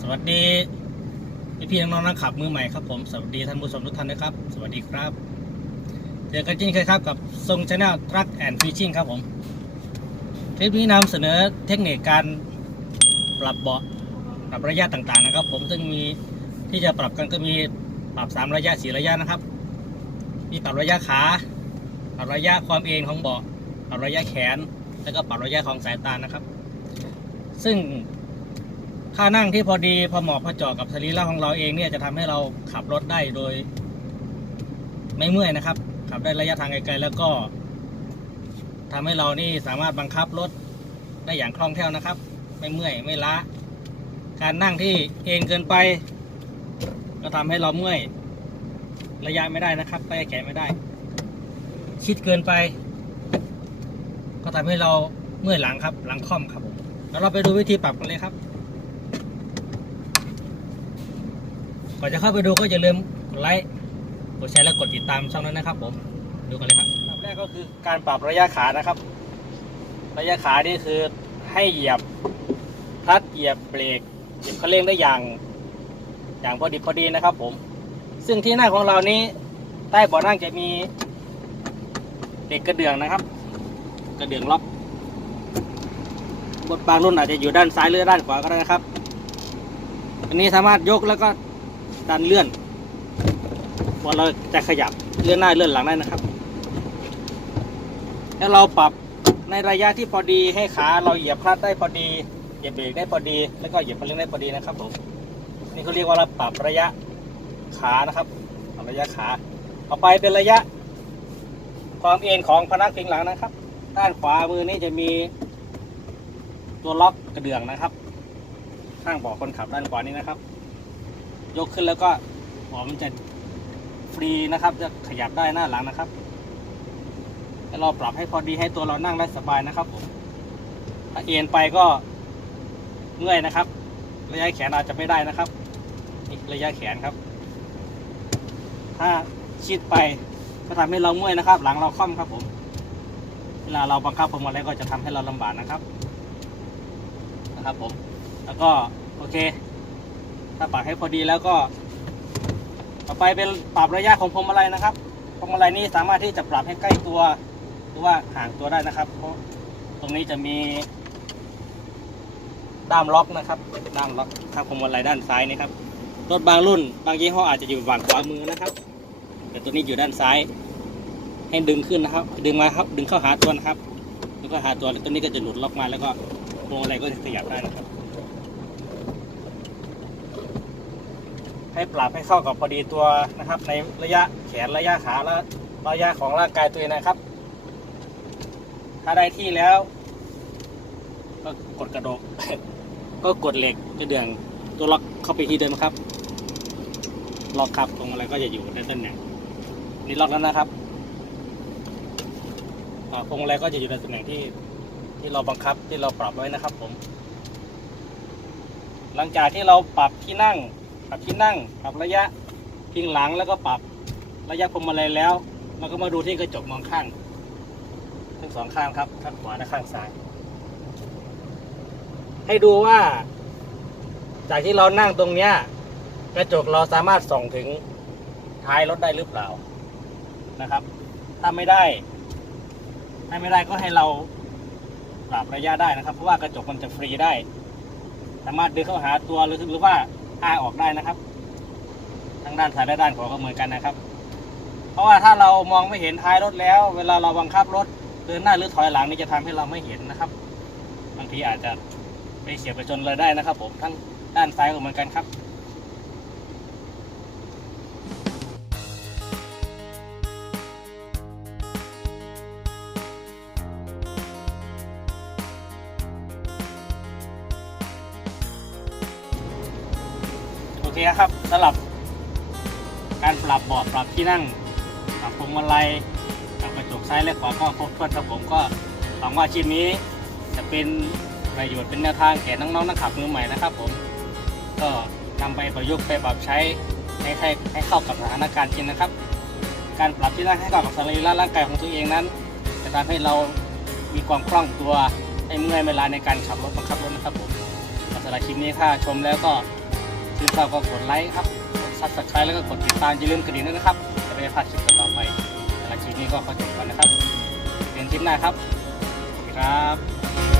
สวัสดีพี่พี่ๆน้องนักขับมือใหม่ครับผม สวัสดีท่านผู้ชมทุกท่านนะครับ สวัสดีครับ เจอกันจริงเคยครับกับทรงชาแนลทรัคแอนด์ฟิชชิ่งครับผมคลิปนี้นำเสนอเทคนิคการปรับเบาะปรับระยะต่างๆนะครับ ผมซึ่งมีที่จะปรับกันก็มีปรับ 3 ระยะ 4 ระยะนะครับ มีปรับระยะขา ปรับระยะความเอ็นของเบาะ ปรับระยะแขน แล้วก็ปรับระยะของสายตานะครับ ซึ่ง ท่านั่งที่พอดีพอเหมาะพอเจาะกับสรีระของเราเองเนี่ยจะทำให้เราขับรถได้โดย ไม่เมื่อยนะครับ ขับได้ระยะทางไกลๆแล้วก็ทำให้เรานี่สามารถบังคับรถได้อย่างคล่องแคล่วนะครับ ไม่เมื่อยไม่ล้าการนั่งที่เอ็นเกินไป ก็ทำให้เราเมื่อย ระยะไม่ได้นะครับระยะแขนไม่ได้ ชิดเกินไป ก็ทำให้เราเมื่อยหลังครับ หลังค่อมครับผมแล้วเราไปดูวิธีปรับกันเลยครับ ก่อนจะเข้าไปดูก็อย่าลืมกดไลค์กดแชร์และกดติดตามช่องนั้นนะครับ ผมดูกันเลยครับอันดับแรกก็คือการปรับระยะขานะครับ ระยะขานี่คือให้เหยียบคลัตช์เหยียบเบรกเหยียบคันเร่งได้อย่าง อย่างพอดีพอดีนะครับ ผม ซึ่งที่หน้าของเรานี้ใต้เบาะนั่งจะมีเด็กกระเดื่องนะครับ กระเดื่องล็อกบทบางรุ่นอาจจะอยู่ด้านซ้ายหรือด้านขวาก็ได้นะครับ อันนี้สามารถยกแล้วก็ ดันเลื่อนพอเราจะขยับเลื่อนหน้าเลื่อนหลังได้นะครับ แล้วเราปรับในระยะที่พอดีให้ขาเราเหยียบคลัตช์ได้พอดี เหยียบเบรกได้พอดี แล้วก็เหยียบคันเร่งได้พอดีนะครับผมนี่เขาเรียกว่าเราปรับระยะขานะครับปรับระยะขาต่อไปเป็นระยะ ความเอ็นของพนักพิงหลังนะครับ ด้านขวามือนี่จะมีตัวล็อกกระเดื่องนะครับ ข้างเบาะคนขับด้านขวานี้นะครับ ยกขึ้นแล้วก็เบาะมันจะฟรีนะครับ จะขยับได้หน้าหลังนะครับให้เราปรับให้พอดีให้ตัวเรานั่งได้สบายนะครับผมถ้าเอ็นไปก็เมื่อยนะครับ ระยะแขนอาจจะไม่ได้นะครับนี่ระยะแขนครับ ถ้าชิดไปก็ทำให้เราเมื่อยนะครับ หลังเราค่อมครับผมเวลาเราบังคับพวงมาลัยก็จะทำให้เราลำบากนะครับ นะครับผม แล้วก็โอเค ถ้าปรับให้พอดีแล้วก็ ต่อไปเป็นปรับระยะของพวงมาลัยนะครับพวงมาลัยนี้สามารถที่จะปรับให้ใกล้ตัว หรือว่าห่างตัวได้นะครับ เพราะตรงนี้จะมีด้ามล็อกนะครับด้ามล็อกข้างพวงมาลัยด้านซ้ายนี่ครับรถบางรุ่น บางยี่ห้ออาจจะอยู่ฝั่งขวามือนะครับ แต่ตัวนี้อยู่ด้านซ้าย ให้ดึงขึ้นนะครับ ดึงมาครับ ดึงเข้าหาตัวนะครับ แล้วก็หาตัวแล้วตัวนี้ก็จะหลุดล็อกมาแล้วก็พวงมาลัยก็จะขยับได้นะครับ ให้ปรับให้เข้ากับพอดีตัวนะครับ ในระยะแขนระยะขาและระยะของร่างกายตัวเองนะครับ ถ้าได้ที่แล้ว ก็กดกระโดดก็กดเหล็กกระเดื่องตัวล็อกเข้าไปที่เดิมครับล็อกครับตรงอะไรก็จะอยู่ในตำแหน่งนี่ล็อกแล้วนะครับอ่าพวงมาลัยก็จะอยู่ในตำแหน่งที่ที่เราบังคับที่เราปรับไว้นะครับ ผม หลังจากที่เราปรับที่นั่ง ปรับที่นั่งปรับระยะพิงหลังแล้วก็ปรับระยะพวงมาลัยแล้วเราก็มาดูที่กระจกมองข้างทั้งสองข้างครับข้างขวาและข้างซ้าย ให้ดูว่า จากที่เรานั่งตรงเนี้ยกระจกเราสามารถส่องถึงท้ายรถได้หรือเปล่านะครับ ถ้าไม่ได้ถ้าไม่ได้ก็ให้เราปรับระยะได้นะครับ เพราะว่ากระจกมันจะฟรีได้ สามารถดึงเข้าหาตัวหรือหรือว่า อ้าออกได้นะครับ ทั้งด้านซ้ายและด้านขวาก็เหมือนกันนะครับ เพราะว่าถ้าเรามองไม่เห็นท้ายรถแล้ว เวลาเราบังคับรถเดินหน้าหรือถอยหลังนี่จะทำให้เราไม่เห็นนะครับ บางทีอาจจะไปเฉียบไปชนเลยได้นะครับ ผมทั้งด้านซ้ายก็เหมือนกันครับ โอเครับสำหรับการปรับเบาะปรับที่นั่งปรับพวงมาลัยปรับกระจกซ้ายและขวาก็ครบถ้วนครับผมก็หวังว่าคลิปนี้จะเป็นประโยชน์เป็นแนวทางแก่น้องๆนักขับมือใหม่นะครับผมก็นำไปประยุกต์ไปปรับใช้ให้ให้ให้เข้ากับสถานการณ์จริงนะครับ การปรับที่นั่งให้เข้ากับสรีระร่างกายของตัวเองนั้น จะทำให้เรามีความคล่องตัวไม่เมื่อยเวลาในการขับรถบังคับรถนะครับผมสำหรับคลิปนี้ถ้าชมแล้วก็ ชื่นชอบก็กดไลค์ครับกดซับสไครต์แล้วก็กดติดตามอย่าลืมกระดิ่งด้วยนะครับจะไม่ได้พลาดคลิปต่อไปหลังคลิปนี้ก็ขอจบก่อนนะครับเจอกันคลิปหน้าครับสวัสดีครับ